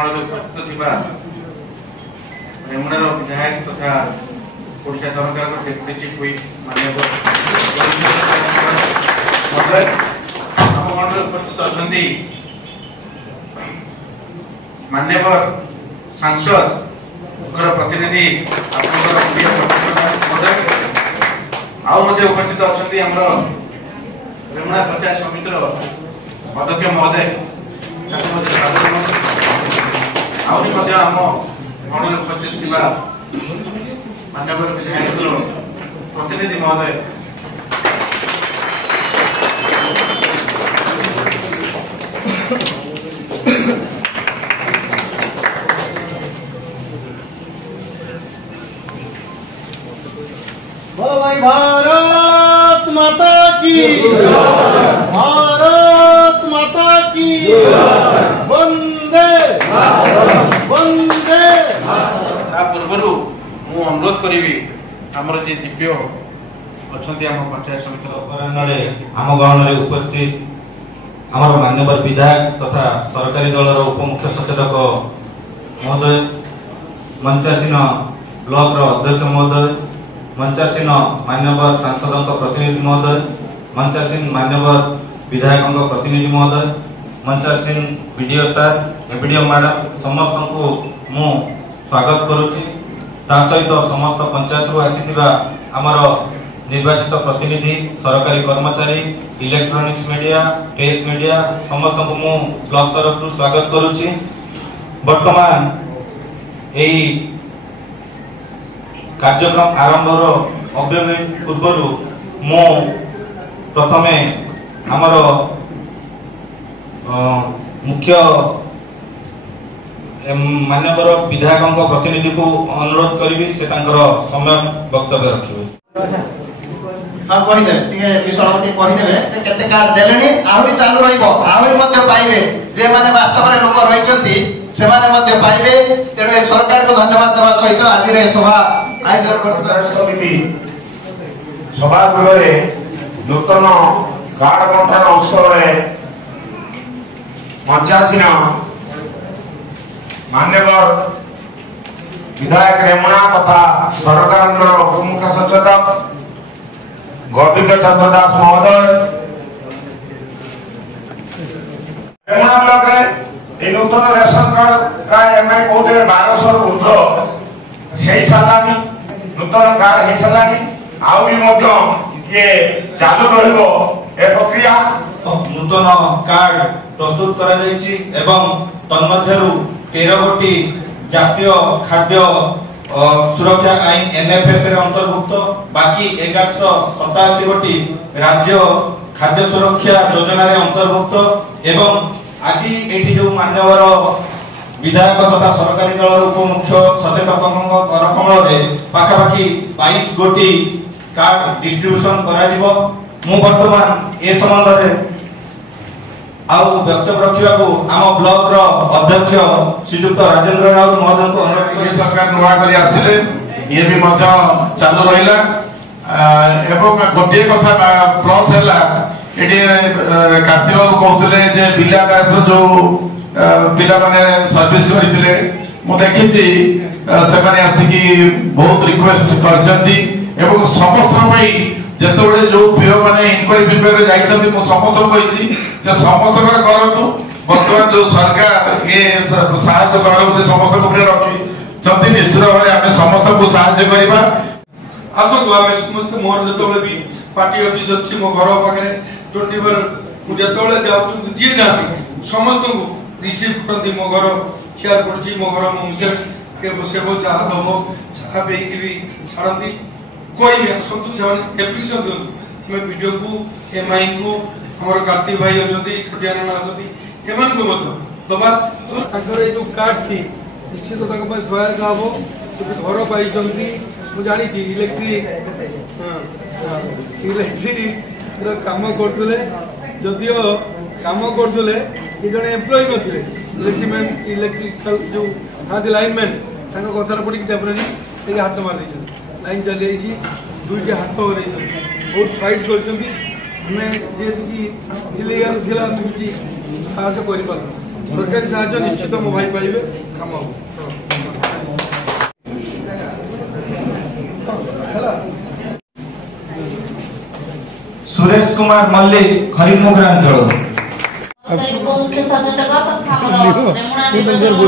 मंडल उपस्थित थिबा रेमुनार विधायक तथा ओडिशा सरकार डेप्यूटी चीफ हुई माननीय मंडल उपस्थित अच्छा मान्यवर सांसद प्रतिनिधि उपस्थित अच्छा रेमुना पंचायत समितिर अध्यक्ष महोदय आम मंडल उपस्थित मान्यवर विधायक प्रतिनिधि महोदय भारत माता की भारत माता की वंदे वंदे। पूर्व मु अनुरोध करी आमर जे दिव्य अच्छा पंचायत समिति आम गहन उपस्थित आमर मान्यवर विधायक तथा सरकारी दलर उपमुख्य सचेतक महोदय मंचासीन ब्लॉक अध्यक्ष महोदय मंचासीन मान्यवर सांसद प्रतिनिधि महोदय मंचासीन मान्यवर विधायक प्रतिनिधि महोदय मंचासीन बीडीओ सार एबीडीओ मैडम समस्त को मु स्वागत करुच्ची सहित समस्त पंचायत रु आसीथिबा आमर निर्वाचित प्रतिनिधि सरकारी कर्मचारी इलेक्ट्रोनिक्स मीडिया प्रेस मीडिया समस्त को मु ब्लॉक तरफ स्वागत करुच्ची। वर्तमान यही कार्यक्रम आरंभ अव्यय पूर्व मु प्रथमे आमर मुख्य मान्यवर विधायक प्रतिनिधि को अनुरोध करी से समय वक्तव्य रखिए। हाँ कहीदे विषय कहीदे केते कार्ड देले आहरी चालू रहिबो आहरी मध्य पाइबे जे माने वास्तव में लोक रहिसंती से माने मध्य पाइबे तेणु सरकार को धन्यवाद देवा सहित आज रे सभा आयोजन करता समिति सभा गृह नूतन कार्ड बंटन अवसर में मंचासीन मान्यवर विधायक रेमुना तथा सरकार उपमुख्य सचेतक गोविंद चंद्र दास महोदय रेमुना ब्लॉक रे नूतन रेशन कार्ड प्राय एम कौटे 1200 ऊर्ध हो सारानी नूतन कार्ड हो सारानी ये चालू रहिबो ए प्रक्रिया नूतन कार्ड प्रस्तुत करा जायछि एवं तन्मध्यरु 13 गोटी जातीय खाद्य सुरक्षा आईन एनएफएस रे अंतर्भुक्त बाकी 1187 गोटी राज्य खाद्य सुरक्षा योजना रे अंतर्भुक्त एवं आज एठी जो मान्यवर विधायक तथा सरकारी दल उपमुख्य सचेतक करकमल पाखापाखि 22 गोटी कार्ड डिस्ट्रीब्यूशन करा जिवो। मु वर्तमान ए संबंध रे आउ वक्तव्य रखिबा को आम ब्लॉक रो अध्यक्ष श्रीयुक्त राजेंद्र राउत महोदय को अनुरोध करी सरकार नुआ करी आसिले ये भी मध्य चालू रहिला एवं गोटे कथा प्लस हैला एडी कार्तिक कहतले जे बिला दास जो पिला माने सर्विस करितले मु देखिछि से माने आसिकी बहुत रिक्वेस्ट करजंती एवं समस्त भाई जेतबेले जो पिओ माने इनक्वायरी पेपर जाइछंती मु समस्त कहिछि जे समस्त कर करंतु वर्तमान जो सरकार ये सहायता सहानुभूति समस्त को रखी जल्दी निश्चित भाव आम समस्त को साहाय्य करवा आसतु आम समस्त मोर जो भी पार्टी ऑफिस अच्छी मो घर पाखे 24 मुझे जाऊँ जी जाती समस्त को रिसीव करती मो घर चेयर पड़ी मो घर मो मिसेस के बसेब चाह दब चाह पेकी भी छाड़ती कोई भी आसतु से एप्लिकेशन दिखाँ आम वीडियो को एमआई को हमार कार्तिक भाई अच्छा खटिया नाना अच्छा एम को दबा जो कार्ड थी निश्चित सहायक हम घर पाई मुझे जानी इलेक्ट्रिक काम करते जदिव काम करते जड़े एम्प्लॉय थे इलेक्ट्रिकल जो था लाइनमैन कथार पड़ी हाथ मार लाइन चली दुईटा हाथ हर बहुत फाइट कर इलिगाल थी साहय कर सरकारी साहाय्य निश्चित मो भाई पाइबे काम हो सुरेश कुमार मल्लिक खरीमुग्रांचल मुख्य सचेतक तथा